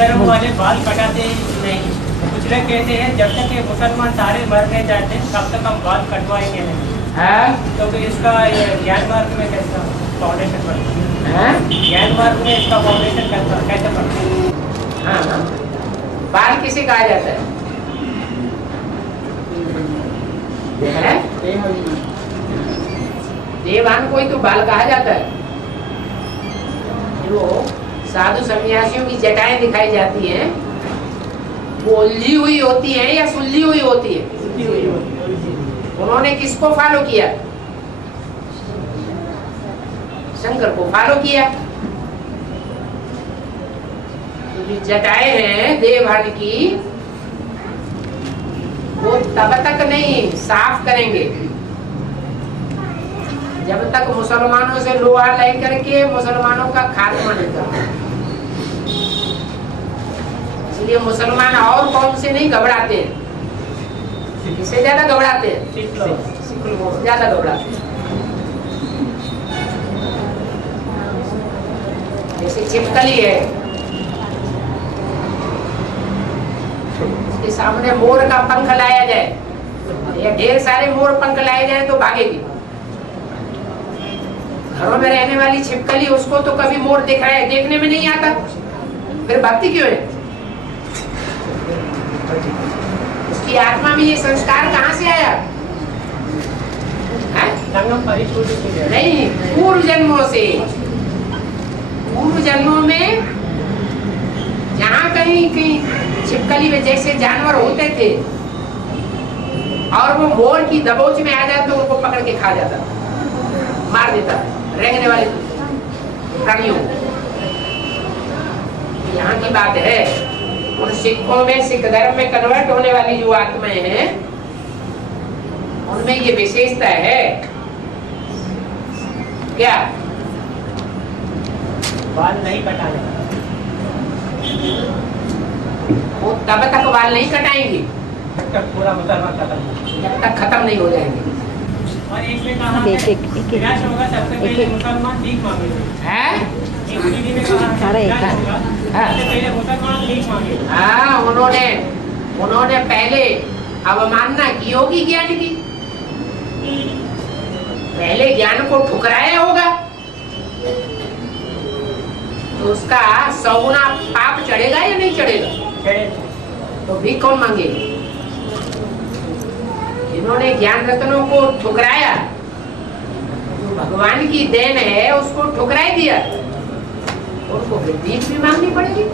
धर्म वाले बाल कटाते नहीं। कुछ लोग कहते हैं जब तक ये मुसलमान सारे मरने जाते हैं तब तक हम बाल कटवाएंगे नहीं। तो इसका ये ज्ञान मार्ग में कैसा फाउंडेशन पड़ता है? ज्ञान मार्ग में इसका फाउंडेशन कैसे पड़ता है? हाँ, बाल किसे कहा जाता है? देवान को ही तो बाल कहा जाता है। जो साधु सन्यासियों की जटाएं दिखाई जाती हैं वो उलझी हुई होती हैं या सुलझी हुई होती है? उन्होंने किसको फॉलो किया? शंकर को फॉलो किया। तो जो जटाएं हैं देवहन की वो तब तक नहीं साफ करेंगे जब तक मुसलमानों से लोहा लेकर के मुसलमानों का खात्मा नहीं करना। इसलिए मुसलमान और कौम से नहीं घबराते हैं, किससे ज्यादा घबराते हैं? सिख लोग ज्यादा घबराते हैं। जैसे छिपकली है, उसके सामने मोर का पंख लाया जाए या ढेर सारे मोर पंख लाए जाए तो भागेगी। घरों में रहने वाली छिपकली उसको तो कभी मोर देखने में नहीं आता, फिर भागती क्यों है? उसकी आत्मा में ये संस्कार कहाँ से आया? नहीं, पूर्व जन्मों से। पूर्व जन्मों में जहाँ कहीं छिपकली में जैसे जानवर होते थे और वो मोर की दबोच में आ जाते तो उनको पकड़ के खा जाता, मार देता रेंगने वाले प्राणियों। यहाँ की बात है, उन सिखों में, सिख धर्म में कन्वर्ट होने वाली जो आत्माएं हैं उनमें ये विशेषता है क्या? बाल नहीं कटाने, वो तब तक बाल नहीं कटाएंगे जब तक पूरा मुसलमान खत्म, जब तक खत्म नहीं हो जाएंगे। और एक में कहा विनाश होगा सबसे पहले मुसलमान भीख मांगेंगे। एक विधि में कहा विनाश होगा सबसे पहले मुसलमान भीख मांगेंगे। हाँ, उन्होंने पहले अवमानना की होगी ज्ञान की, पहले ज्ञान को ठुकराया होगा तो उसका 100 गुना पाप चढ़ेगा या नहीं चढ़ेगा? तो भीख कौन मांगेगा? जिन्होंने ज्ञान रत्नों को ठुकराया, जो भगवान की देन है उसको ठुकराई दिया, उनको फिर भीख भी मांगनी पड़ेगी।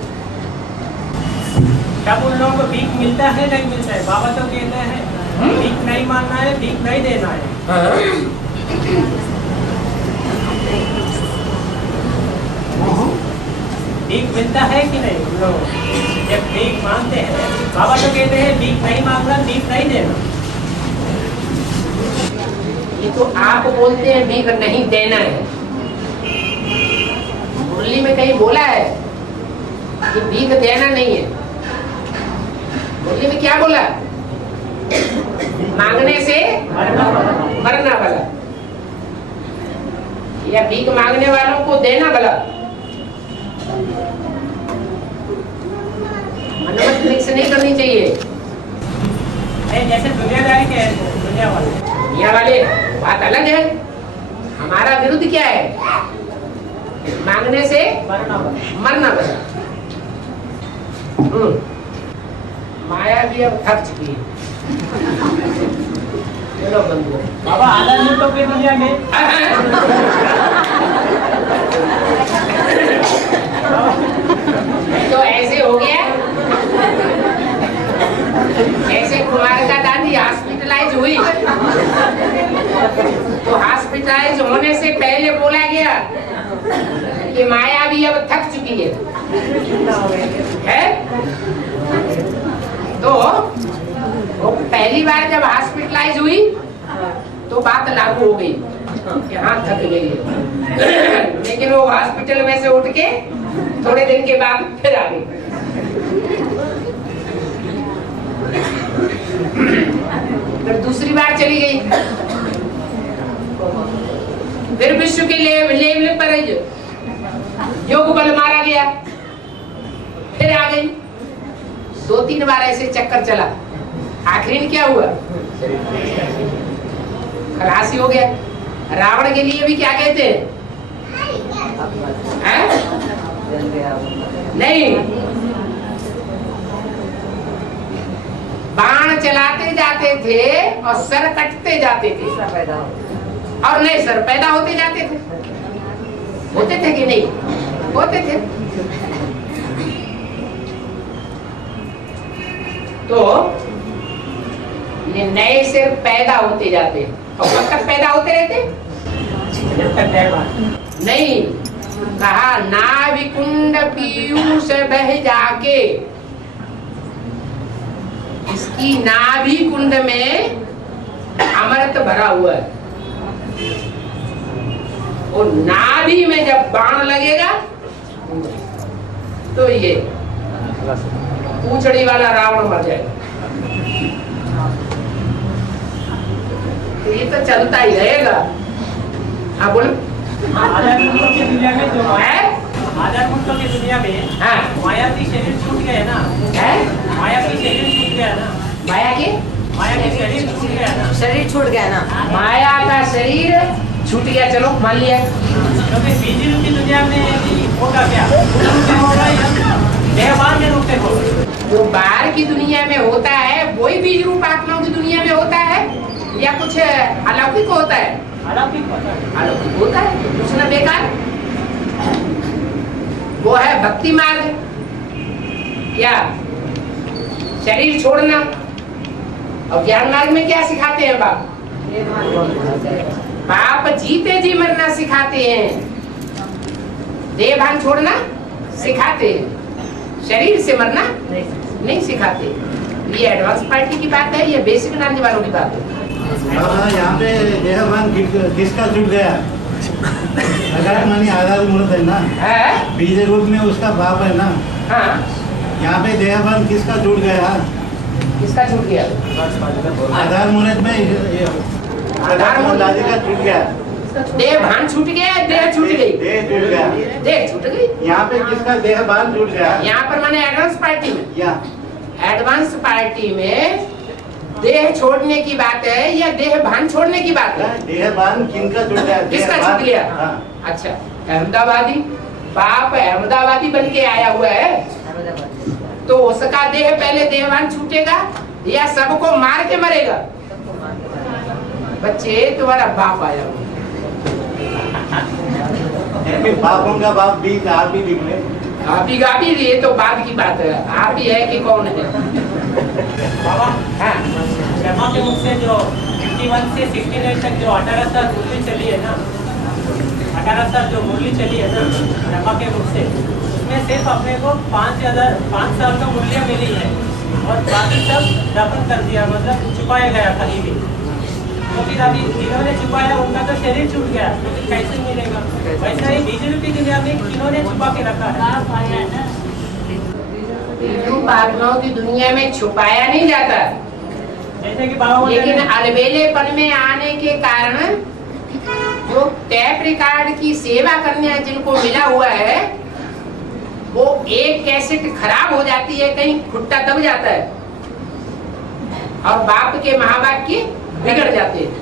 तब उन लोगों को भीख मिलता है नहीं मिलता है? बाबा तो कहते हैं भीख नहीं मांगना है, भीख नहीं देना है। भीख मिलता है कि नहीं? उन लोग जब भीख मांगते हैं, बाबा तो कहते हैं भीख नहीं मांगना, भीख नहीं देना। ये तो आप बोलते हैं भीख नहीं देना है। मुरली में कहीं बोला है कि भीख देना नहीं है? मुरली में क्या बोला? मांगने से मरना भला, या भीख मांगने वालों को देना भला? मनमत मिक्स नहीं करनी चाहिए। जैसे दुनियादारी के दुनिया वाले बात अलग है। हमारा विरुद्ध क्या है? मांगने से मरना बना। माया भी अब थक चुकी है। चलो बंधु, बाबा आदर लूटो के दुनिया में तो ऐसे हो गया। ऐसे कुमारिका गांधी हॉस्पिटलाइज हुई तो हॉस्पिटलाइज होने से पहले बोला गया कि माया भी अब थक चुकी है? तो वो पहली बार जब हॉस्पिटलाइज हुई तो बात लागू हो गई कि हाँ थक गई है। लेकिन वो हॉस्पिटल में से उठ के थोड़े दिन के बाद फिर आ गई। फिर दूसरी बार चली गई, फिर विश्व के लेवल पर योग बल मारा गया, फिर फिर आ गई, 2-3 बार ऐसे चक्कर चला, आखिरी में क्या हुआ, खलासी हो गया। रावण के लिए भी क्या कहते हैं? नहीं, बाण चलाते जाते थे और सर कटते जाते थे, और नए सर पैदा होते जाते थे। होते थे कि नहीं होते थे? तो ये नए सिर पैदा होते जाते, और कब तक पैदा होते रहते? जब तक नहीं, कहा नाभिकुंड पीयूष बह जाके, इसकी नाभि कुंड में अमृत भरा हुआ है, और नाभि में जब बाण लगेगा तो ये पूंछड़ी वाला रावण मर जाएगा। तो ये तो चलता ही रहेगा। हाँ बोलो। आधार मुल्कों की दुनिया में जो है, आधार मुल्कों की दुनिया में हाँ माया की शरीर छूट गया ना, है, माया की शरीर छूट गया ना, माया के माया की शरीर छूट गया ना, शरीर छूट गया ना, माया का शरीर छूट गया, चलो मान लिया। क्योंकि बीजी रूप की दुनिया में भी होगा क्या, होगा या देहवान के रूप में होगा। जो बाहर की दुनिया में होता है वही बीज रूप आत्माओं की दुनिया में होता है, या कुछ अलौकिक होता है? अलौकिक होता है। अलौकिक होता है, कुछ ना बेकार। वो है भक्ति मार्ग, क्या शरीर छोड़ना। और ज्ञान मार्ग में क्या सिखाते हैं बाप? बाप जीते जी मरना सिखाते हैं, देह भान छोड़ना सिखाते हैं, शरीर से मरना नहीं सिखाते। ये एडवांस पार्टी की बात है, ये बेसिक जानने वालों की बात है। यहाँ पे देहभान किसका छूट गया? अगर मानी आधार मूर्त है ना, है? बीज रूप में उसका बाप है ना, हाँ, यहाँ पे देहभान किसका छूट गया? किसका छूट गया? आधार मूर्त में आधार मूर्त दादी का छूट गया, देह भान छूट गया, देह छूट गई, देह छूट गया। देह छूट गई। यहाँ पे किसका देहभान छूट गया? यहाँ पर मैंने एडवांस पार्टी में, या एडवांस पार्टी में देह छोड़ने की बात है या देह भान छोड़ने की बात है? देहभान किनका छूट गया? किसका देहभान- छूट गया? हाँ। अच्छा, अहमदाबादी बाप अहमदाबादी बन के आया हुआ है, तो उसका देह पहले देहभान छूटेगा या सबको मार के मरेगा? बच्चे तुम्हारा बाप आया हुआ, फिर बापों का बाप भी आप ही निकले। आप ही ये तो बाद की बात है, आप ही है कि कौन है? बाबा हाँ, ब्रह्मा के मुख से जो 51 से 69 तक जो 18 साल मुरली चली है ना, 18 साल जो मुरली चली है ना ब्रह्मा के मुख से, उसमें सिर्फ अपने को 5 साल का मुरलियाँ मिली है, और बाकी सब दफन कर दिया, मतलब छुपाया गया कहीं भी। तो फिर अभी जिन्होंने छुपाया उनका तो शरीर छूट गया, तो फिर कैसे मिलेगा? वैसा ही बीज रूपी दुनिया में किन्होंने छुपा के रखा है? रूप आत्माओं की दुनिया में छुपाया नहीं जाता, जैसे कि बाबा लेकिन अलबेलेपन में आने के कारण जो टैप रिकॉर्ड की सेवा करने जिनको मिला हुआ है, वो एक कैसेट खराब हो जाती है, कहीं खुट्टा दब जाता है, और बाप के महाबाप की बिगड़ जाते हैं।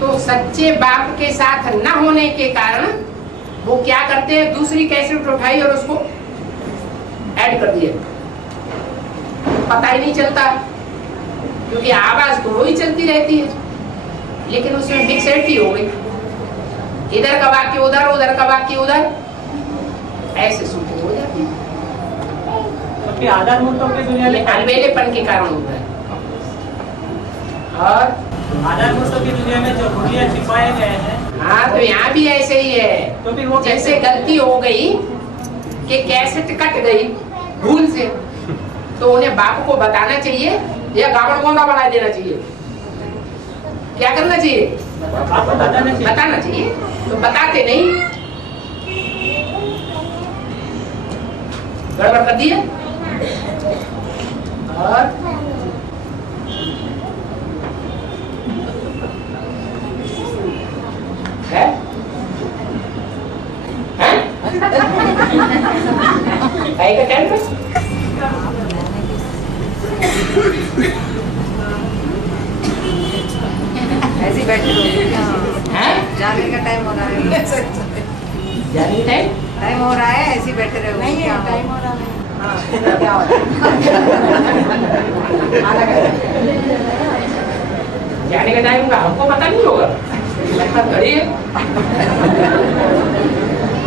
तो सच्चे बाप के साथ न होने के कारण वो क्या करते हैं, दूसरी कैसेट उठाई और उसको ऐड कर दिया, पता ही नहीं चलता, क्योंकि आवाज तो वही चलती रहती है, लेकिन उसमें मिक्सरिटी हो गई, इधर का वाक्य उधर, उधर का वाक्य उधर, ऐसे शूटिंग हो जाती है। तो फिर आधार मूर्तों की दुनिया में अलबेलेपन के कारण होता है। और आधार मूर्तों की दुनिया में जो मुरलियाँ छिपाए गए हैं, हाँ, तो यहाँ भी ऐसे ही है। तो फिर वो जैसे गलती हो गई कि कैसेट कट गई भूल से, तो उन्हें बाप को बताना चाहिए या गावड़ गोंदा बना देना चाहिए? क्या करना चाहिए? आपको बताना चाहिए। बताना चाहिए, तो बताते नहीं, गड़बड़ कर दिए। और है जाएगा टाइम पर? ऐसे बैठे रहोगे हैं? जाने का टाइम हो रहा है जाने का टाइम? टाइम हो रहा है ऐसे बैठे रहोगे नहीं है टाइम हो रहा है हाँ क्या हो रहा है जाने का टाइम का हमको पता नहीं होगा, लगता घड़ी है।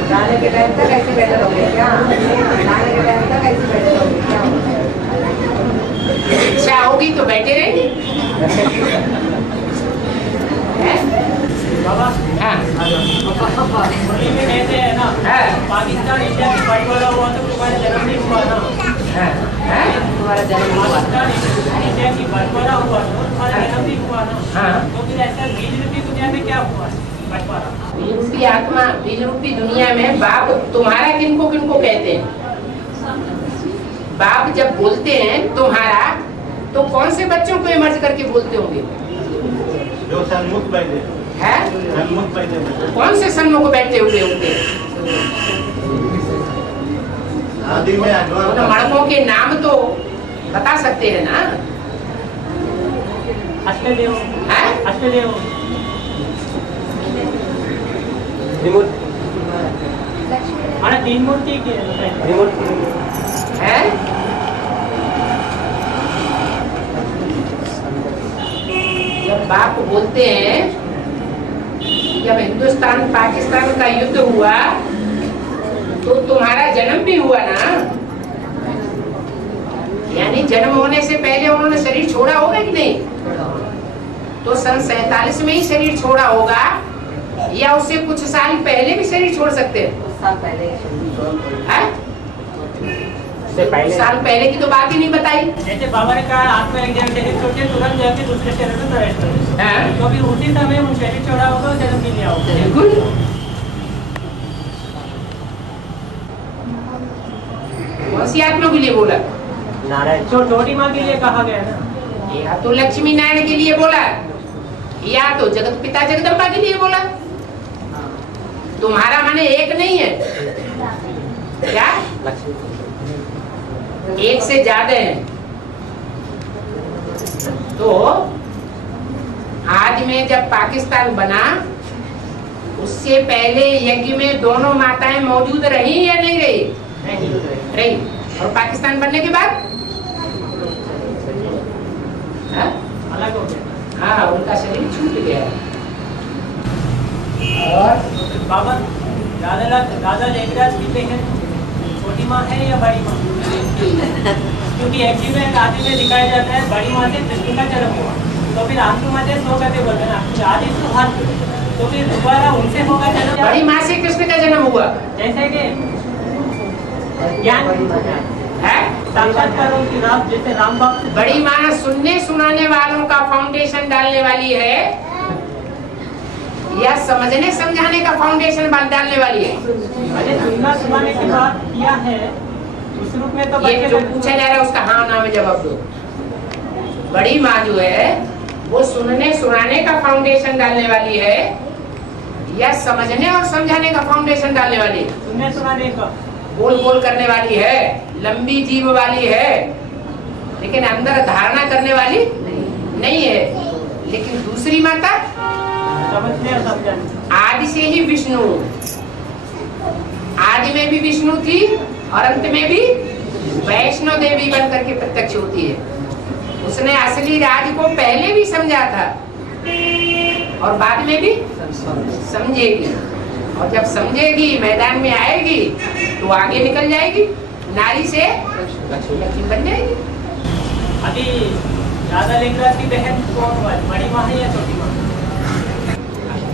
जाने के टाइम तक ऐसे बैठे रहोगे क्या जाने के टाइम तक ऐसे बैठे रहोगे क्या इच्छा होगी तो बैठे रहेंगे। हैं? बाबा हाँ। मुरली में कहते हैं ना, हाँ। पाकिस्तान इंडिया की बंटवारा हुआ तो तुम्हारा जन्म नहीं हुआ ना। हाँ। हैं? तुम्हारा जन्म हुआ पाकिस्तान इंडिया की बंटवारा हुआ तो तुम्हारा जन्म नहीं हुआ ना। हाँ। तो फिर ऐसा बीज रूपी दुनिया में क्या हुआ बंटवारा? बीज रूपी आत्मा, बीज रूपी दुनिया में बाप तुम्हारा किनको किनको कहते हैं? बाप जब बोलते हैं तुम्हारा, तो कौन से बच्चों को इमर्ज करके बोलते होंगे? जो सन्मुख बैठे, है? सन्मुख बैठे। कौन से सन्मुख बैठे हुए होंगे? आदि में अजवान तो मणकों के नाम तो बता सकते हैं ना? अष्टदेव है? अष्टदेव हमारा तीन मूर्ति के है? जब बाप बोलते हैं, जब हिंदुस्तान पाकिस्तान का युद्ध हुआ तो तुम्हारा जन्म भी हुआ ना, यानी जन्म होने से पहले उन्होंने शरीर छोड़ा होगा कि नहीं? तो सन 47 में ही शरीर छोड़ा होगा या उससे कुछ साल पहले भी शरीर छोड़ सकते हैं? साल पहले हैं? साल पहले की तो बात ही नहीं बताई। जैसे बाबा ने कहा आत्मा एक जन्म शरीर छोड़ते तुरंत जाके दूसरे शरीर में प्रवेश करें, हैं? तो फिर उसी समय उन शरीर छोड़ा होगा और जन्म नहीं लिया होगा। बिल्कुल। कौन सी आत्मा के लिए बोला? नारायण तो टोटी माँ के लिए कहा गया ना। या तो लक्ष्मी नारायण के लिए बोला, या तो जगत पिता जगदम्बा के लिए बोला। तुम्हारा माने एक नहीं है क्या? एक से ज्यादा है। तो आज में जब पाकिस्तान बना, उससे पहले यज्ञ में दोनों माताएं मौजूद रही या नहीं रही? रही। और पाकिस्तान बनने के बाद अलग हो गया। हाँ, उनका शरीर छूट गया। और बाबा दादा लेखराज की बहन छोटी माँ है या बड़ी माँ? क्योंकि एक्चुअली में आदि में दिखाया जाता है बड़ी माँ से कृष्ण का जन्म हुआ, तो फिर आंसू माँ से सो कहते बोलते हैं आदि तो हाथ, तो फिर दोबारा उनसे होगा जन्म। बड़ी माँ से कृष्ण का जन्म हुआ जैसे कि ज्ञान है। साक्षात्कार उनकी राम, जैसे राम बाप बड़ी माँ सुनने सुनाने वालों का फाउंडेशन डालने वाली है या समझने समझाने का फाउंडेशन डालने वाली है? अरे सुनना सुनाने के बाद किया है उस रूप में तो ये जो पूछा जा रहा है उसका हाँ ना में जवाब दो। बड़ी माँ जो है वो सुनने सुनाने का फाउंडेशन डालने वाली है या समझने और समझाने का फाउंडेशन डालने वाली है? सुनने सुनाने का। बोल बोल करने वाली है, लंबी जीभ वाली है, लेकिन अंदर धारणा करने वाली नहीं है। लेकिन दूसरी माता समझने और समझाने। आदि से ही विष्णु, आदि में भी विष्णु थी और अंत में भी वैष्णो देवी बन करके प्रत्यक्ष होती है। उसने असली राज को पहले भी समझा था और बाद में भी समझेगी, और जब समझेगी मैदान में आएगी तो आगे निकल जाएगी, नारी से लक्ष्मी बन जाएगी। अभी दादा लेखराज की बहन कौन हुआ, बड़ी माँ है या छोटी माँ?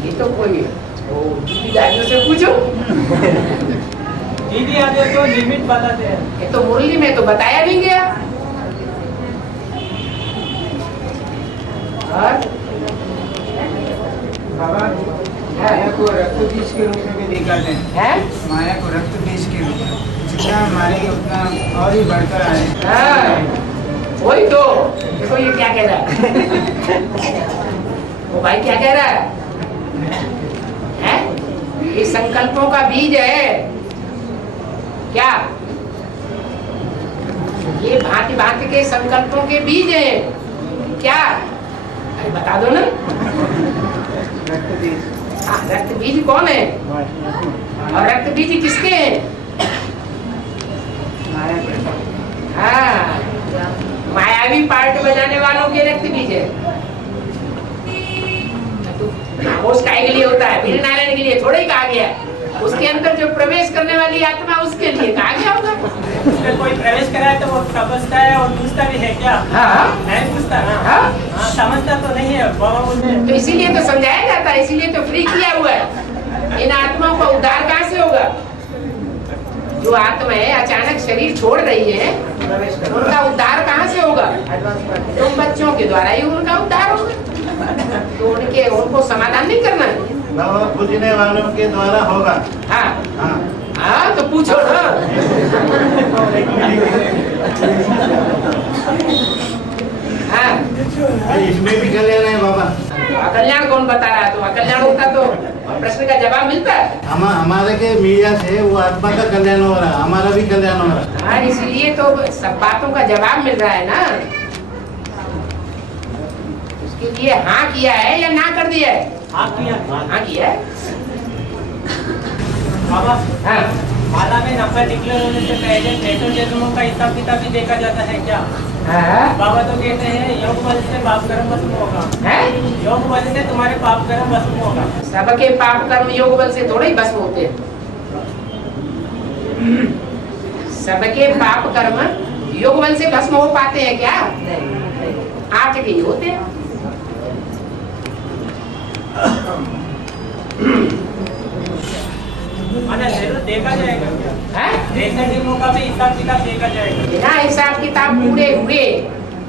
ये तो कोई दादियों से पूछो। दीदी आगे तो लिमिट बताते हैं। ये तो मुरली में तो बताया नहीं गया। और बाबा माया को रक्त बीज के रूप में भी देखा है। है? माया को रक्त बीज के रूप में जितना मारेंगे उतना और ही बढ़कर आए। हाँ, वही तो। देखो ये क्या कह रहा है, वो भाई क्या कह रहा है? ये संकल्पों का बीज है क्या? ये भांति भांति के संकल्पों के बीज हैं। क्या? अरे बता दो ना। हाँ, रक्त बीज कौन है और रक्त बीज किसके हैं? हाँ, मायावी पार्ट बजाने वालों के रक्त बीज है। खामोश काहे के लिए होता है? वीर नारायण के लिए थोड़ा ही कहा गया। उसके अंदर जो प्रवेश करने वाली आत्मा उसके लिए कहा गया होगा। उसमें कोई प्रवेश करा है तो वो समझता है और पूछता भी है क्या? हाँ, नहीं पूछता। हाँ, हाँ। हाँ, समझता तो नहीं है बाबा बोलते हैं। तो इसीलिए तो समझाया जाता है, इसीलिए तो फ्री किया हुआ है। इन आत्माओं का उद्धार कहाँ से होगा? जो आत्माएं अचानक शरीर छोड़ रही है, उनका उद्धार कहाँ से होगा? तुम बच्चों के द्वारा ही उनका उद्धार होगा। तो उनको समाधान नहीं करना है। बाबा पूजने वालों के द्वारा होगा। हाँ हाँ हाँ, तो पूछो ना। हाँ, इसमें भी कल्याण है बाबा। अकल्याण कौन बता रहा है? तो अकल्याण होता तो प्रश्न का जवाब मिलता है। हमारे के मीडिया से वो आत्मा का कल्याण हो रहा है, हमारा भी कल्याण हो रहा है। हाँ, इसलिए तो सब बातों का जवाब मिल रहा है ना। उसके लिए हाँ किया है या ना कर दिया है? हाँ किया। हाँ किया है। बाबा, हाँ, माला में नंबर डिक्लेयर होने से पहले 6 जन्मों का हिसाब किताब भी देखा जाता है क्या? हाँ, बाबा तो कहते हैं योग बल से पाप कर्म भस्म होगा। है? योग बल से तुम्हारे पाप कर्म भस्म होगा। सबके पाप कर्म योग बल से थोड़े ही भस्म होते हैं। सबके पाप कर्म योग बल से भस्म हो पाते हैं क्या? 8 के ही होते हैं। माना जरूर देखा जाएगा क्या? हैं? 63 जन्मों का भी हिसाब किताब देखा जाएगा। बिना हिसाब किताब पूरे हुए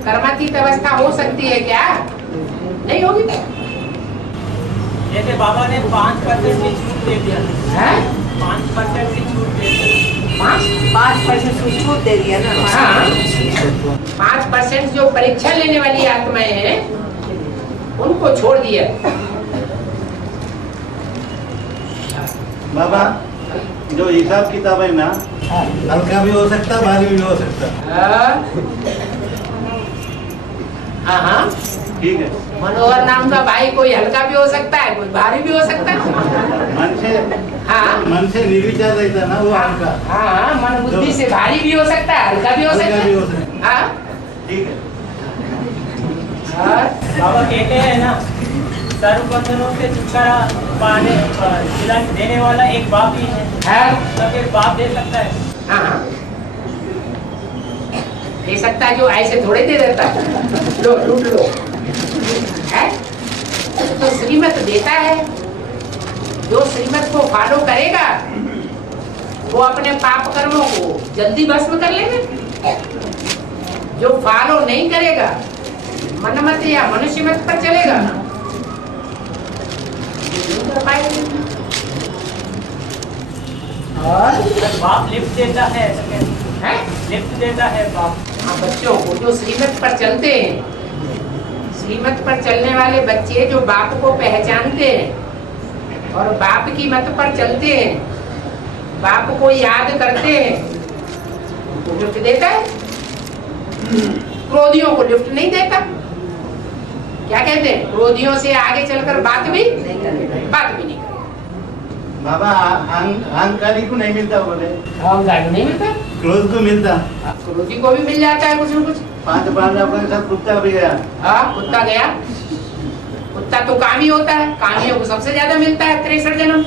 कर्मातीत अवस्था हो सकती है क्या? नहीं होगी। जैसे बाबा ने 5% की छूट दे दिया। हैं? 5% की छूट दे दिया। 5% छूट दे दिया ना। हाँ, 5% जो परीक्षा लेने वाली आत्माएं हैं उनको छोड़ दिया। बाबा जो हिसाब किताब है ना, हल्का भी हो सकता, भारी भी हो सकता। हाँ हाँ, ठीक है। मनोहर नाम का भाई कोई हल्का भी हो सकता है, कोई भारी भी हो सकता है। मन से निर्विचार रहता ना वो हल्का। हाँ हाँ, मन बुद्धि से भारी भी हो सकता है, हल्का भी हो सकता हल्का भी हो है। सकता। हाँ ठीक है। बाबा कहते हैं ना, सर्व बंधनों से छुटकारा पाने देने वाला एक बाप ही है। तो फिर बाप दे सकता है। हाँ हाँ, दे सकता है। जो ऐसे थोड़े दे देता है, लो लूट लो है। तो श्रीमत देता है। जो श्रीमत को फॉलो करेगा वो अपने पाप कर्मों को जल्दी भस्म कर लेगा। जो फॉलो नहीं करेगा, मनमत या मनुष्य मत पर चलेगा, नहीं कर पाएगा। और बाप लिफ्ट देता है। है लिफ्ट देता है बाप। हाँ, बच्चों को जो श्रीमत पर चलते हैं, श्रीमत पर चलने वाले बच्चे जो बाप को पहचानते हैं और बाप की मत पर चलते हैं, बाप को याद करते हैं, उनको लिफ्ट देता है। क्रोधियों को लिफ्ट नहीं देता। क्या कहते हैं? क्रोधियों से आगे चलकर बात भी नहीं करेगा। बाबा अहंकारी को नहीं मिलता बोले, अहंकार को नहीं मिलता, क्रोध को मिलता। क्रोधी को भी मिल जाता है कुछ न कुछ। 5 पांडव के साथ कुत्ता भी गया। हाँ, कुत्ता गया। कुत्ता तो कामी होता है, कामियों को सबसे ज्यादा मिलता है 63 जन्म।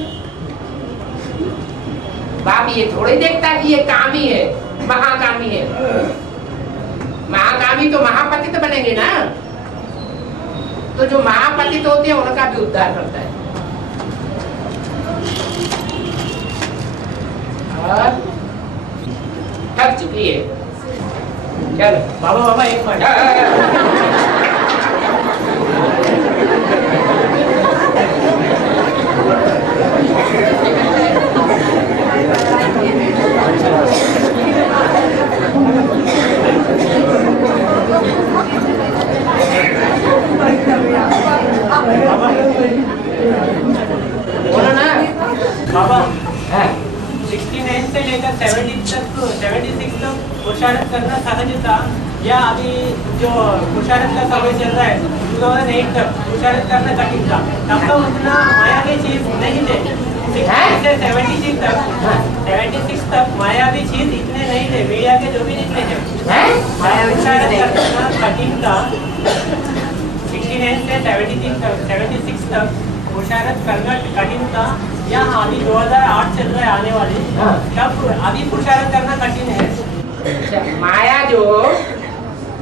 बाप ये थोड़ी देखता है कि ये कामी है, महाकामी है। महाकामी तो महापतित बनेंगे ना। तो जो महापतित होते हैं उनका भी उद्धार करता है। और थक चुकी है। चलो बाबा बाबा एक मिनट। बोलो ना। बाबा हाँ, 69 से लेकर 76 तक पुरुषार्थ करना सहज था, या अभी जो पुरुषार्थ का समय चल रहा है 2008 तक पुरुषार्थ करना कठिन था? तब तो उतना मायावी चीज नहीं थे। 60 से 76 तक मायावी चीज इतने नहीं थे, मीडिया के जो भी निकले थे पुरुषार्थ करना कठिन था। 69 से 76 तक पुरुषार्थ करना कठिन था, या अभी 2008 चल रहा है आने वाले, तब अभी पुरुषार्थ करना कठिन है।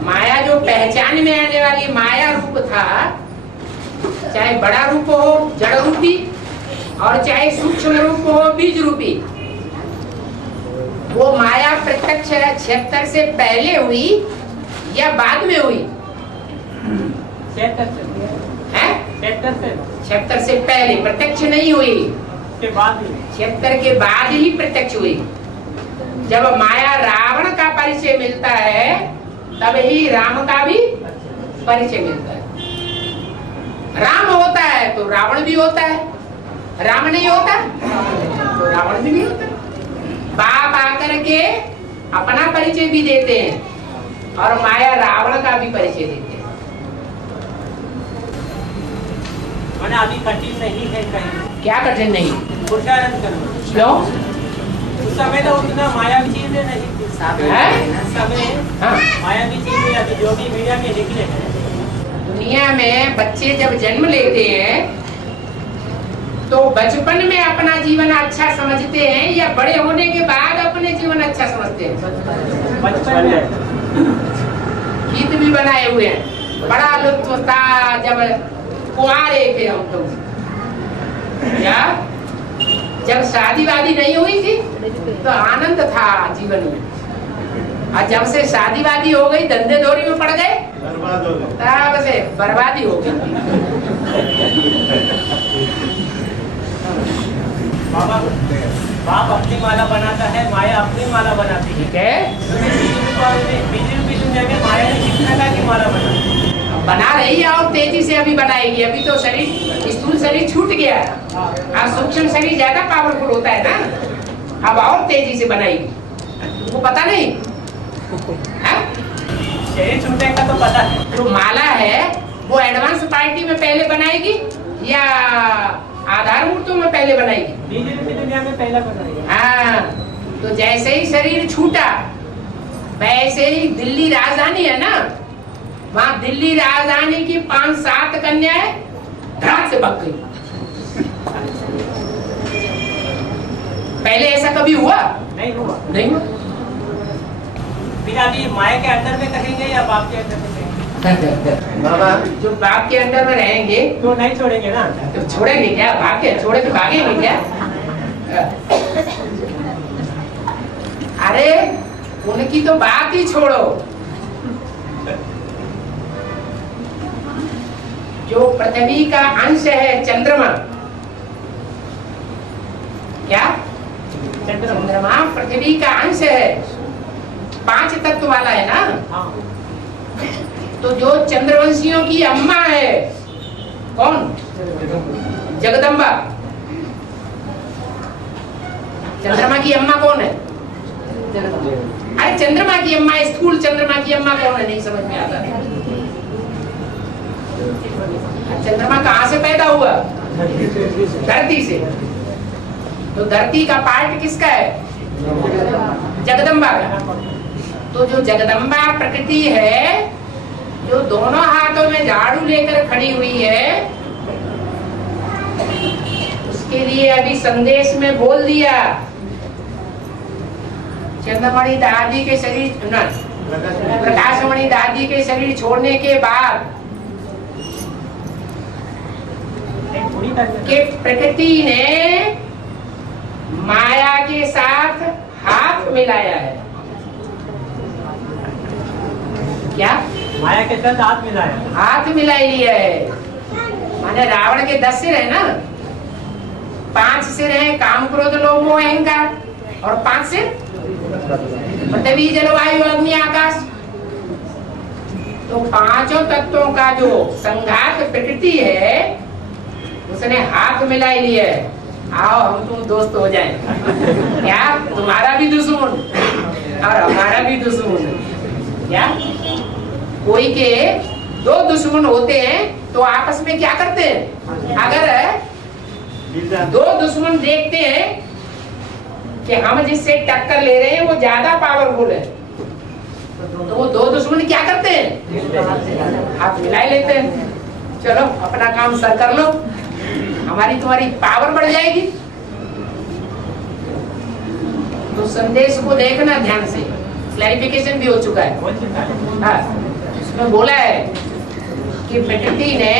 माया जो पहचान में आने वाली माया रूप था, चाहे बड़ा रूप हो जड़ रूपी और चाहे सूक्ष्म रूप हो बीज रूपी, वो माया प्रत्यक्ष 76 से पहले हुई या बाद में हुई? 76 से पहले प्रत्यक्ष नहीं हुई, के बाद 76 के बाद ही प्रत्यक्ष हुई। जब माया रावण का परिचय मिलता है तब ही राम का भी परिचय मिलता है। राम होता है तो रावण भी होता है, राम नहीं होता तो रावण भी नहीं होता। बाप आकर के अपना परिचय भी देते हैं और माया रावण का भी परिचय देते हैं। मैंने अभी कठिन नहीं है कहीं। क्या कठिन नहीं? पुरुषार्थ करना। क्यों? उस समय तो उतना मायावी चीजें नहीं थी। उस समय मायावी चीजें अभी जो भी मीडिया में निकले हैं। दुनिया में बच्चे जब जन्म लेते हैं तो बचपन में अपना जीवन अच्छा समझते हैं या बड़े होने के बाद अपने जीवन अच्छा समझते हैं? बचपन में गीत भी बनाए हुए हैं, बड़ा लुत्फ था जब कुआरे थे हम तो, या जब शादी वादी नहीं हुई थी तो आनंद था जीवन में, और जब से शादी वादी हो गई धंधे दौरी में पड़ गए बर्बाद हो गए, तब से बर्बादी हो गई। बाप अपनी माला बनाता है, माया अपनी माला बनाती है। ठीक है, बिजली दुनिया में माया ने कितना का की माला बनाती है? बना रही है और तेजी से अभी बनाएगी। अभी तो शरीर स्थूल शरीर छूट गया है, अब सूक्ष्म शरीर ज्यादा पावरफुल होता है ना, अब और तेजी से बनाएगी। तुमको पता नहीं? शरीर छूटेगा तो पता है। जो माला है वो एडवांस पार्टी में पहले बनाएगी या आधार मूर्तों में पहले बनाएगी? बिजली दुनिया में पहला बनाएगी। हाँ, तो जैसे ही शरीर छूटा वैसे ही दिल्ली राजधानी है ना, वहाँ दिल्ली राजधानी की 5-7 कन्याएं धड़ाक से भाग गई। पहले ऐसा कभी हुआ? नहीं हुआ। नहीं हुआ। फिर अभी माया के अंदर में कहेंगे या बाप के अंदर में कहेंगे? बाबा जो बाप के अंदर में रहेंगे तो नहीं छोड़ेंगे ना। तो छोड़ेंगे क्या? भागे छोड़े तो भागेंगे क्या? अरे उनकी तो बात ही छोड़ो, जो पृथ्वी का अंश है चंद्रमा, क्या चंद्रमा पृथ्वी का अंश है, 5 तत्व वाला है ना। हाँ। तो जो चंद्रवंशियों की अम्मा है कौन? जगदम्बा। चंद्रमा की अम्मा कौन है? अरे चंद्रमा की अम्मा, स्थूल चंद्रमा की अम्मा कौन है? नहीं समझ में आता। चंद्रमा कहाँ से पैदा हुआ? धरती से। तो धरती का पार्ट किसका है? जगदम्बा का। तो जो जगदम्बा प्रकृति है, जो दोनों हाथों में झाड़ू लेकर खड़ी हुई है, उसके लिए अभी संदेश में बोल दिया, चंद्रमणि दादी के शरीर न प्रकाशमणि दादी के शरीर छोड़ने के बाद कि प्रकृति ने माया के साथ हाथ मिलाया है। क्या? माया के साथ हाथ मिलाया। हाथ मिला लिया है। माने रावण के 10 सिर है ना, 5 सिर है काम क्रोध लोभ मोह अहंकार, और 5 सिर पृथ्वी जलवायु अग्नि आकाश। तो 5 तत्वों का जो संघात प्रकृति है उसने हाथ मिला लिया है। आओ हम तुम दोस्त हो जाएं। क्या? तुम्हारा भी दुश्मन और हमारा भी दुश्मन है। क्या कोई के दो दुश्मन होते हैं तो आपस में क्या करते हैं? अगर दो दुश्मन देखते हैं कि हम जिससे टक्कर ले रहे हैं वो ज्यादा पावरफुल है, तो वो दो दुश्मन क्या करते हैं? हाथ मिला लेते हैं। चलो अपना काम सर कर लो, हमारी तुम्हारी पावर बढ़ जाएगी। तो संदेश को देखना ध्यान से, क्लैरिफिकेशन भी हो चुका है। हाँ, इसमें बोला है कि प्रकृति ने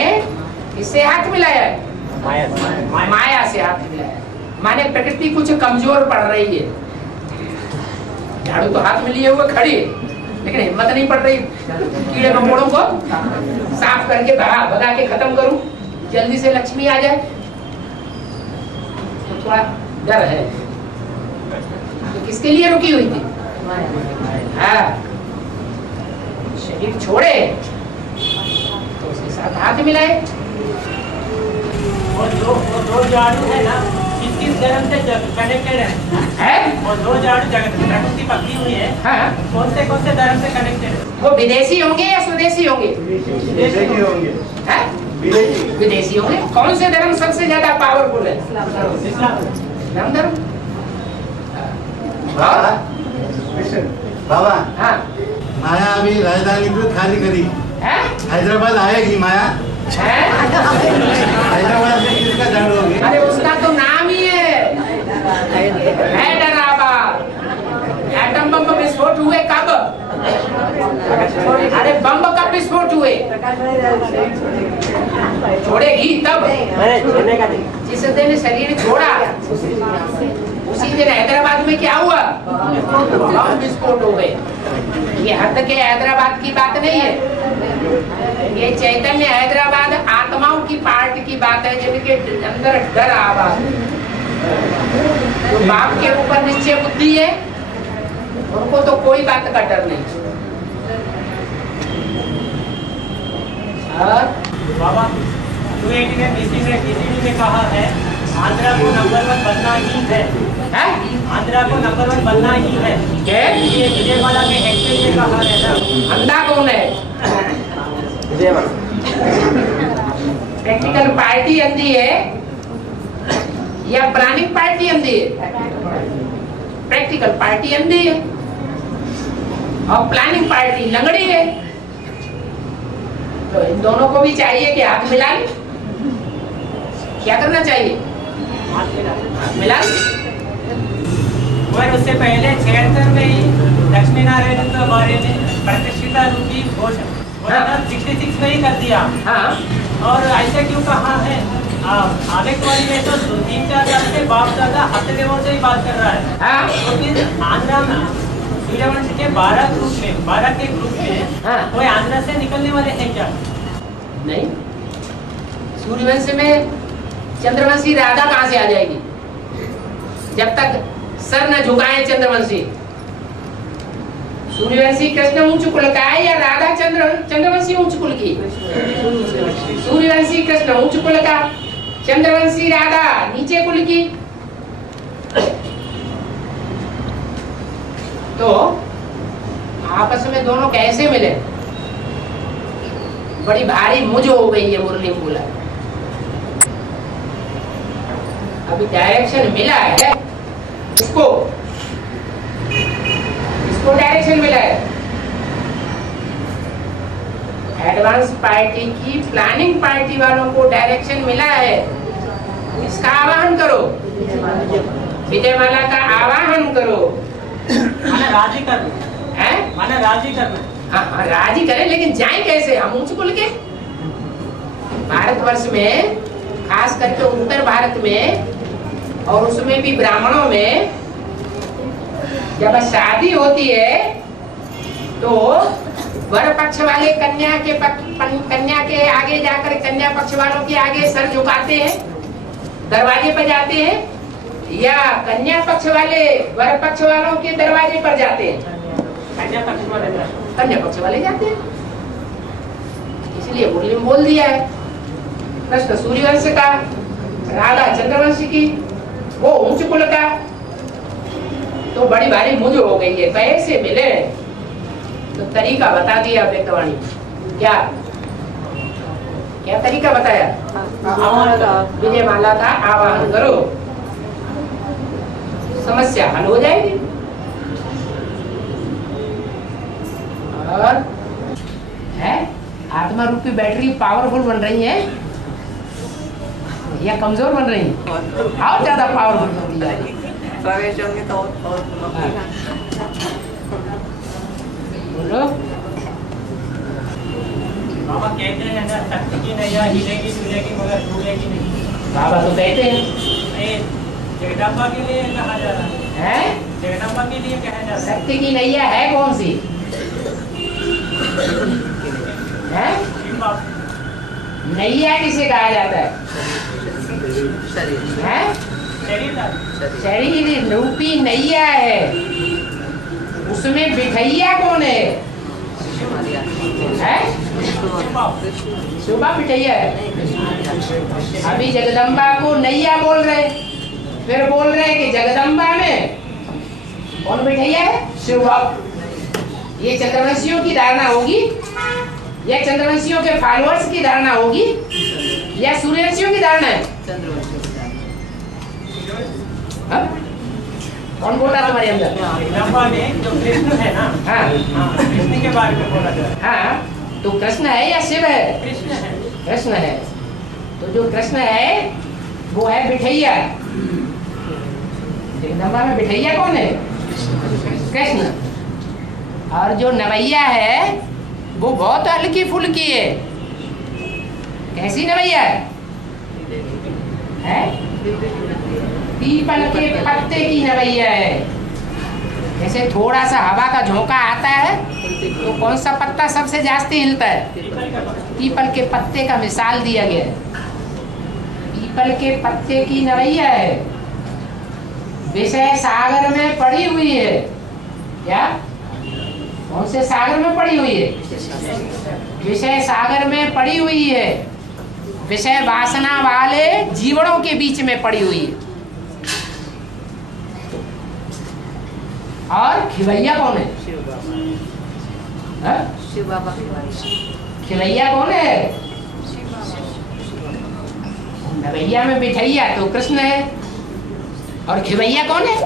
इससे हाथ मिलाया है, माया से हाथ मिलाया है। माने प्रकृति कुछ कमजोर पड़ रही है। झाड़ू तो हाथ में लिए हुए खड़ी है, लेकिन हिम्मत नहीं पड़ रही कीड़े मकोड़ों को साफ करके भगा के खत्म करूं, जल्दी से लक्ष्मी आ जाए। तो थोड़ा डर है। तो किसके लिए रुकी हुई थी? हाँ, शरीर छोड़े तो उसके साथ हाथ मिलाए। और वो दो झाड़ू है ना, किस धर्म से कनेक्टेड है? और दो झाड़ू जगत प्रकृति पकड़ी हुई है। हाँ, कौन से धर्म से कनेक्टेड है? वो विदेशी होंगे या स्वदेशी होंगे? विदेशी होंगे। हैं? विदेशी विदेशी होंगे। कौन से धर्म सबसे ज्यादा पावरफुल है? इस्लाम धर्म। बाबा बाबा, हाँ, माया अभी राजधानी को खाली करी, हैं? हैदराबाद आएगी माया। हैं? हैदराबाद में किसका झाड़ू होगी? अरे उसका तो नाम ही है हैदराबाद। एटम बम विस्फोट हुए कब? अरे बम कब विस्फोट हुए? छोड़ेगी तब, जिस दिन शरीर छोड़ा उसी दिन हैदराबाद में क्या हुआ? बम विस्फोट हो गए। ये हद के हैदराबाद की बात नहीं है, ये चैतन्य हैदराबाद आत्माओं की पार्ट की बात है, जिनके अंदर डर आवाज। जो बाप के ऊपर निश्चय बुद्धि है उनको तो कोई बात का डर नहीं। बाबा 280 में बीसीडी में कहा है आंध्रा को नंबर 1 बनना ही है। आंध्रा को नंबर 1 बनना ही है। ये विजयवाड़ा के एक्सेल में कहा है ना। अंधा कौन है? प्रैक्टिकल पार्टी अंधी है या प्लानिंग पार्टी अंधी है? प्रैक्टिकल पार्टी अंधी है और प्लानिंग पार्टी लंगड़ी है। तो इन दोनों को भी चाहिए कि हाथ मिला ले। क्या करना चाहिए? हाथ मिला ले। और उससे पहले 76 में ही लक्ष्मी नारायण के बारे में प्रतिष्ठिता रूपी घोषणा 66 में ही कर दिया। हाँ, और ऐसे क्यों कहा है? आगे वाली में तो 3-4 साल से बाप दादा हथदेवों से ही बात कर रहा है। हाँ, तो फिर आंध्रा में सूर्यवंश के 12 के ग्रुप में हाँ। कोई आंध्रा से निकलने वाले हैं क्या? नहीं। सूर्यवंश में चंद्रवंशी राधा कहाँ से आ जाएगी? जब तक सर न झुकाए चंद्रवंशी। सूर्यवंशी कृष्ण ऊंच कुल का है या राधा चंद्रवंशी ऊंच कुल की? सूर्यवंशी कृष्ण ऊंच कुल का, चंद्रवंशी राधा नीचे कुल की। तो आपस में दोनों कैसे मिले? बड़ी भारी मुझ हो गई है मुरली बोला। अभी डायरेक्शन मिला है इसको डायरेक्शन मिला है। एडवांस पार्टी की प्लानिंग पार्टी वालों को डायरेक्शन मिला है। इसका आवाहन करो, विजयमाला का आवाहन करो। माने राजी करना है? माने राजी करना। हाँ, राजी करें, लेकिन जाए कैसे? हम ऊंच कुल के भारतवर्ष में, खास करके उत्तर भारत में और उसमें भी ब्राह्मणों में जब शादी होती है तो वर पक्ष वाले कन्या के आगे जाकर कन्या पक्ष वालों के आगे सर झुकाते हैं, दरवाजे पर जाते हैं, या कन्या पक्ष वाले वर पक्ष वालों के दरवाजे पर जाते हैं? कन्या पक्ष वाले जाते हैं। इसलिए मुरली में बोल दिया है कृष्ण सूर्यवंश का, राधा चंद्रवंश की, वो ऊंच कुल का। तो बड़ी भारी मुझ हो गई है, कैसे मिले? तो तरीका बता दिया व्यक्तवाणी। क्या क्या तरीका बताया? विजय माला का आवाहन करो, समस्या हल हो जाएगी। और है आत्मा रूपी बैटरी पावरफुल बन रही है या कमजोर बन रही है? और ज्यादा पावरफुल बनती जा रही है। प्रवेश होंगे तो और बोलो। बाबा कहते हैं ना, शक्ति की नैया हिलेगी डुलेगी मगर डूबेगी नहीं। बाबा तो कहते हैं। ये जगदम्बा के लिए कहा जा रहा है। हैं? जगदम्बा के लिए कहा जा रहा है। शक्ति की नैया है कौन सी? हैं? शिव बाबा। नैया किसे कहा जाता है? हैं? शरीर था। शरीर रूपी नैया है, उसमें बिठैया कौन है? हैं? शिव बाबा। सुबह बिठैया है। अभी जगदम्बा को नैया बोल रहे, फिर बोल रहे कि जगदम्बा में कौन बिठैया है? शिव बाबा। ये चंद्रवंशियों की धारणा होगी या चंद्रवंशियों के फॉलोअर्स की धारणा होगी या सूर्यवंशियों की धारणा है? हाँ? कौन बोला तुम्हारे अंदर? जगदम्बा में जो कृष्ण है ना, हाँ हाँ, कृष्ण के बारे में बोला जा रहा है। हाँ, तो कृष्ण है या शिव है? कृष्ण है। कृष्ण है। तो जो कृष्ण है वो है बिठैया। जगदम्बा में बिठैया कौन है? कृष्ण। और जो नवैया है वो बहुत हल्की फुल्की है। कैसी नवैया है? पीपल के पत्ते की नवैया है। जैसे थोड़ा सा हवा का झोंका आता है तो कौन सा पत्ता सबसे जास्ती हिलता है? पीपल के पत्ते का मिसाल दिया गया है। पीपल के पत्ते की नवैया है, विषय सागर में पड़ी हुई है। क्या? कौन से सागर में पड़ी हुई है? विषय सागर में पड़ी हुई है, विषय वासना वाले जीवनों के बीच में पड़ी हुई है। और खिलैया कौन है? हाँ? शिव बाबा खिलैया कौन है? नवैया में बिठैया तो कृष्ण है, और खिलैया कौन है?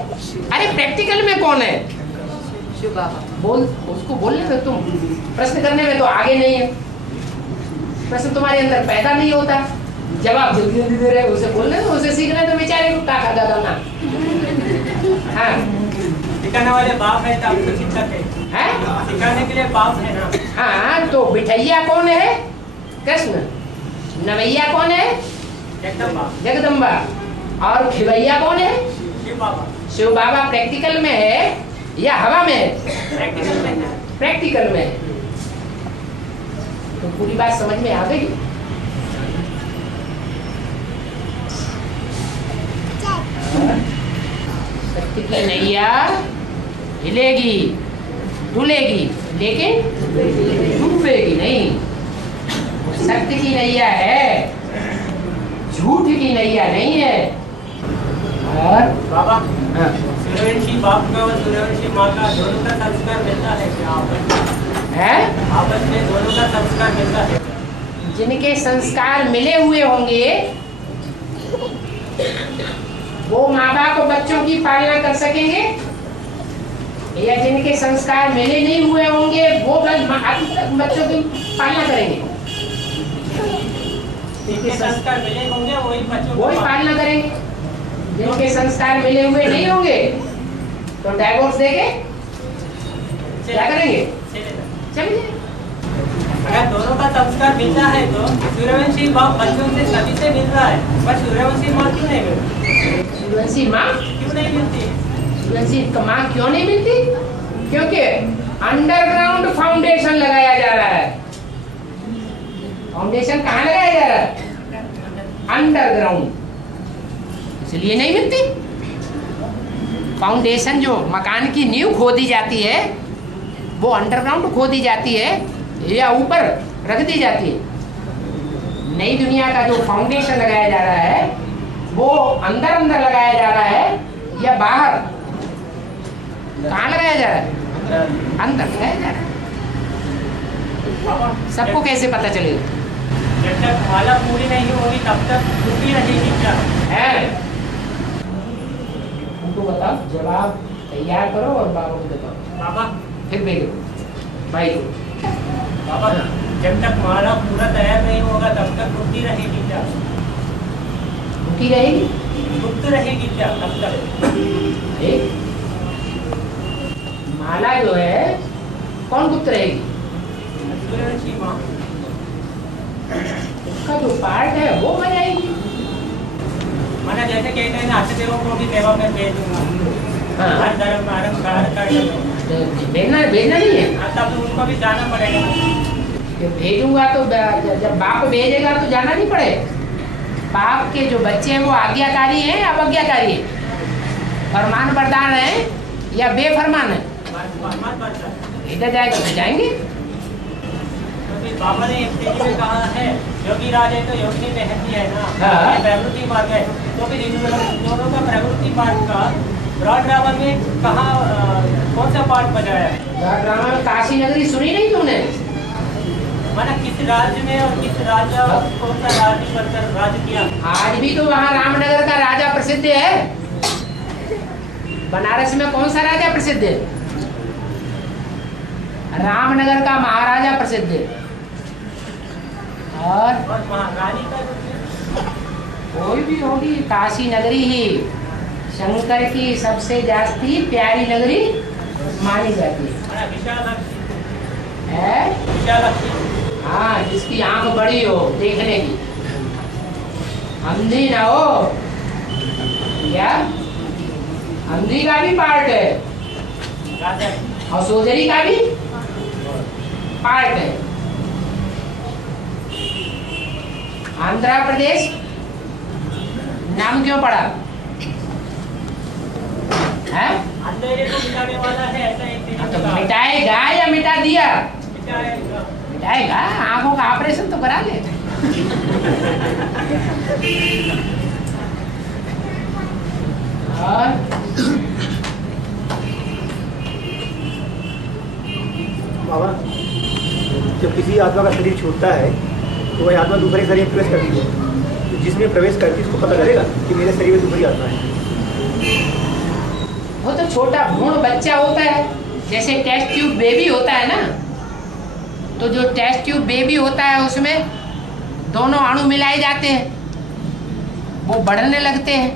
अरे प्रैक्टिकल में कौन है? शिव बाबा। बोल, उसको बोलने दो। तुम प्रश्न करने में तो आगे नहीं है, प्रश्न तुम्हारे अंदर पैदा नहीं होता, जवाब जल्दी जल्दी दे रहे, उसे बोलने दो, उसे सीखने तो बेचारे को टाका दादा ना। हाँ, सिखाने वाले बाप है तो आपको शिक्षक है। हैं? सिखाने के लिए बाप है ना। हाँ, तो बिठैया कौन है? कृष्ण। नवैया कौन है? जगदम्बा। जगदम्बा। और खिलैया कौन है? शिव बाबा। शिव बाबा प्रैक्टिकल में है या हवा में है? प्रैक्टिकल में है। प्रैक्टिकल में। तो पूरी बात समझ में आ गई? शक्ति की नैया हिलेगी डुलेगी लेकिन डूबेगी नहीं। शक्ति की नैया है, झूठ की नैया नहीं है। और बाबा, हाँ, सूर्यवंशी बाप का और सूर्यवंशी माँ का दोनों का संस्कार मिलता है क्या आपस में? है? आपस में दोनों का संस्कार मिलता है। जिनके संस्कार मिले हुए होंगे वो माँ बाप बच्चों की पालना कर सकेंगे, या जिनके संस्कार मिले नहीं हुए होंगे वो बच्चों की पालना करेंगे? जिनके संस्कार मिले होंगे वही बच्चों वही पालना करेंगे। जिनके संस्कार मिले हुए नहीं होंगे तो डाइवोर्स देके क्या करेंगे? चलिए। अगर दोनों का संस्कार मिलता है तो सूर्यवंशी बाप बच्चों से सभी से मिल रहा है, पर सूर्यवंशी माँ क्यों नहीं मिलती? सूर्यवंशी माँ क्यों नहीं मिलती? सूर्यवंशी माँ क्यों नहीं मिलती? क्योंकि अंडरग्राउंड फाउंडेशन लगाया जा रहा है। फाउंडेशन कहाँ लगाया जा रहा है? अंडरग्राउंड, इसलिए नहीं मिलती। फाउंडेशन जो मकान की नींव खोदी जाती है वो अंडरग्राउंड खोदी जाती है या ऊपर रख दी जाती है। नई दुनिया का जो फाउंडेशन लगाया जा रहा है वो अंदर अंदर लगाया जा रहा है या बाहर? कहाँ लगाया जा रहा है? अंदर लगाया जा रहा है। बाबा सबको कैसे पता चलेगा? जब तक माला पूरी नहीं होगी तब तक टूटी रहेगी क्या? है उनको बताओ, जवाब तैयार करो और बाबा को बताओ, बाबा फिर भेजो भाई को। बाबा जब तक माला पूरा तैयार नहीं होगा तब तक टूटी रहेगी क्या? रुकी रहेगी। गुप्त रहेगी क्या तब तक? एक माला जो है कौन गुप्त रहेगी? सूर्यवंशी माँ उसका जो पार्ट है वो बन जाएगी। माना जैसे कहते हैं ना अष्टदेवों को भी सेवा में भेज दूंगा, हाँ। हर धर्म आरंभ कर तो भेजना भेजना नहीं है। तब तो उनको भी जाना पड़ेगा। कि भेजूंगा तो जब बाप भेजेगा तो जाना नहीं पड़े। बाप के जो बच्चे हैं वो आज्ञाकारी हैं या अवज्ञाकारी हैं? फरमान बरदान है या बेफरमान है? फरमान बनता है। इधर जाएगा तो जाएंगे। तो फिर बाबा ने एक स्थिति में कहा है योगी राज है तो योगी महती है ना, हाँ। ये प्रवृत्ति मार्ग है। तो फिर इन दोनों का प्रवृत्ति मार्ग का ब्रॉड ड्रामा में कहाँ कौन सा पार्ट बजाया है? ड्रामा में काशी नगरी सुनी नहीं तुमने? माना किस राज्य में और किस राजा कौन सा राज्य बनकर राज किया? आज भी तो वहाँ रामनगर का राजा प्रसिद्ध है। बनारस में कौन सा राजा प्रसिद्ध है? रामनगर का महाराजा प्रसिद्ध है। और महारानी का कोई भी होगी, काशी नगरी ही शंकर की सबसे जास्ती प्यारी नगरी मानी जाती है। विशालाक्षी है? विशालाक्षी हाँ, जिसकी आंख बड़ी हो देखने की, अंधी ना हो। क्या अंधी का भी पार्ट है राजा और सोजरी का भी पार्ट है। आंध्र प्रदेश नाम क्यों पड़ा है? अंधेरे को मिटाने वाला है ऐसा एक दिन तो मिटाएगा या मिटा दिया? मिटाएगा। मिटाएगा। आंखों का ऑपरेशन तो करा ले। और बाबा जब किसी आत्मा का शरीर छूटता है तो वह आत्मा दूसरे शरीर में प्रवेश करती है, तो जिसमें प्रवेश करती है उसको पता चलेगा कि मेरे शरीर में दूसरी आत्मा है। वो तो छोटा भ्रूण बच्चा होता है, जैसे टेस्ट ट्यूब बेबी होता है ना, तो जो टेस्ट ट्यूब बेबी होता है उसमें दोनों अणु मिलाए जाते हैं, वो बढ़ने लगते हैं,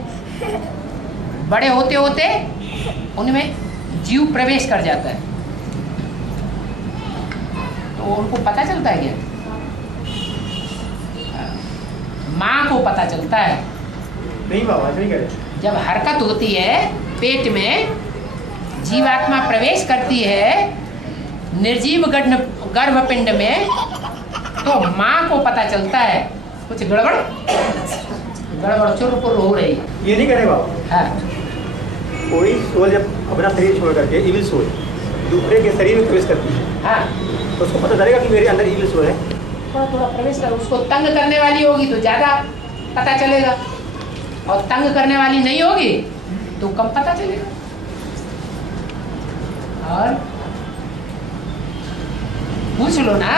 बड़े होते होते उनमें जीव प्रवेश कर जाता है। तो उनको पता चलता है क्या? माँ को पता चलता है। नहीं बाबा ऐसा नहीं कह रहे। जब हरकत होती है पेट में, जीवात्मा प्रवेश करती है निर्जीव गर्भपिंड में, तो माँ को पता चलता है कुछ गड़बड़ चुर हो रही है। ये नहीं कह रहे बाबा। हाँ। कोई सोल जब अपना शरीर छोड़ करके इविल सोल दूसरे के शरीर में प्रवेश करती है, हाँ, तो उसको पता चलेगा कि मेरे अंदर इविल सोल है। थोड़ा थोड़ा प्रवेश कर, उसको तंग करने वाली होगी तो ज़्यादा पता चलेगा, और तंग करने वाली नहीं होगी तो कम पता चलेगा। और पूछ लो ना,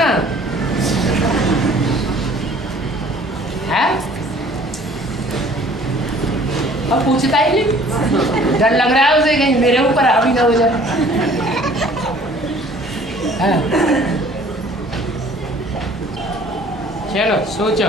है? अब पूछता ही नहीं, डर लग रहा है उसे कहीं मेरे ऊपर हावी ना हो जाए। हाँ। चलो सोचो।